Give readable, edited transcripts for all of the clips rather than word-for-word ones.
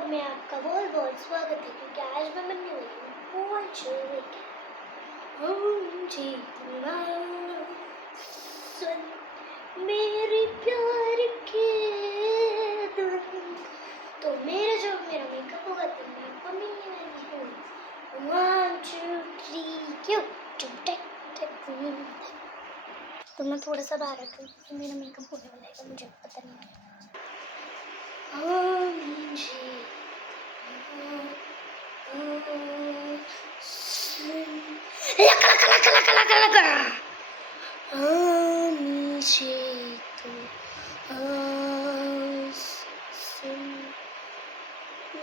Blog में आपका बहुत बहुत स्वागत है, क्योंकि आज मैं बनने वाली हूँ सुन मेरे प्यार के दुल्हन। तो मेरा मेकअप होगा तो मैं आपको मिलने वाली हूँ। 1 2 3 क्यों तो मैं थोड़ा सा बाहर रखूँ क्योंकि मेरा मेकअप होने वाला है, मुझे पता नहीं है।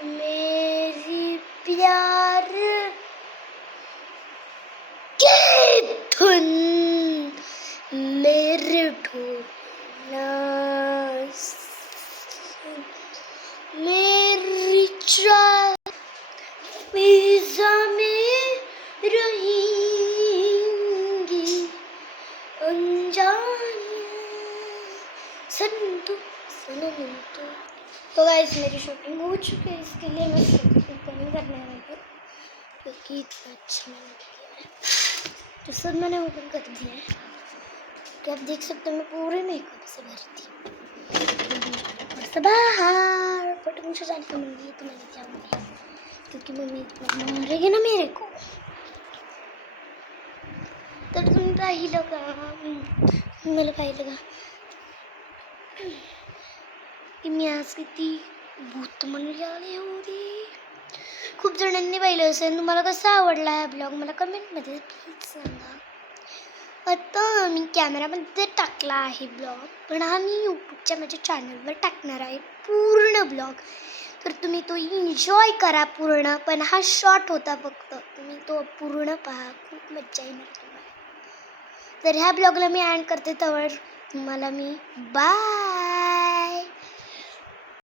मेरी प्यार की धुन मेरे ढोलना मेरी पिज़्ज़ा में रहेंगी अनजानियाँ तो गाइस मेरी शूटिंग हो चुकी है, इसके लिए मैं शूटिंग कम करने वाली हूँ क्योंकि इतना अच्छा मैंने किया है। तो सब मैंने ओपन कर दिया है कि आप देख सकते हो मैं पूरे मेकअप से भरी थी और बाहर बट मुझे जाने का मन नहीं है तो मैं नहीं जाऊँगी क्योंकि मम्मी इतना मारेगी ना मेरे को। तर तुम्ही पाहिलं का मला पाहिलं का की मी आज किती भूत म्हणली आली होती. खूप जणांनी पाहिलं असेल. तुम्हाला कसा आवडला हा ब्लॉग मला कमेंटमध्ये प्लीज सांगा. आता मी कॅमेरामध्ये टाकला आहे ब्लॉग, पण हा मी यूट्यूबच्या माझ्या चॅनलवर टाकणार आहे पूर्ण ब्लॉग. तर तुम्ही तो एन्जॉय करा पूर्ण, पण हा शॉर्ट होता फक्त. तुम्ही तो पूर्ण पहा, खूप मज्जा येणार तुम्हाला. तर ह्या ब्लॉगला मी एंड करते, तर तुम्हाला मी बाय.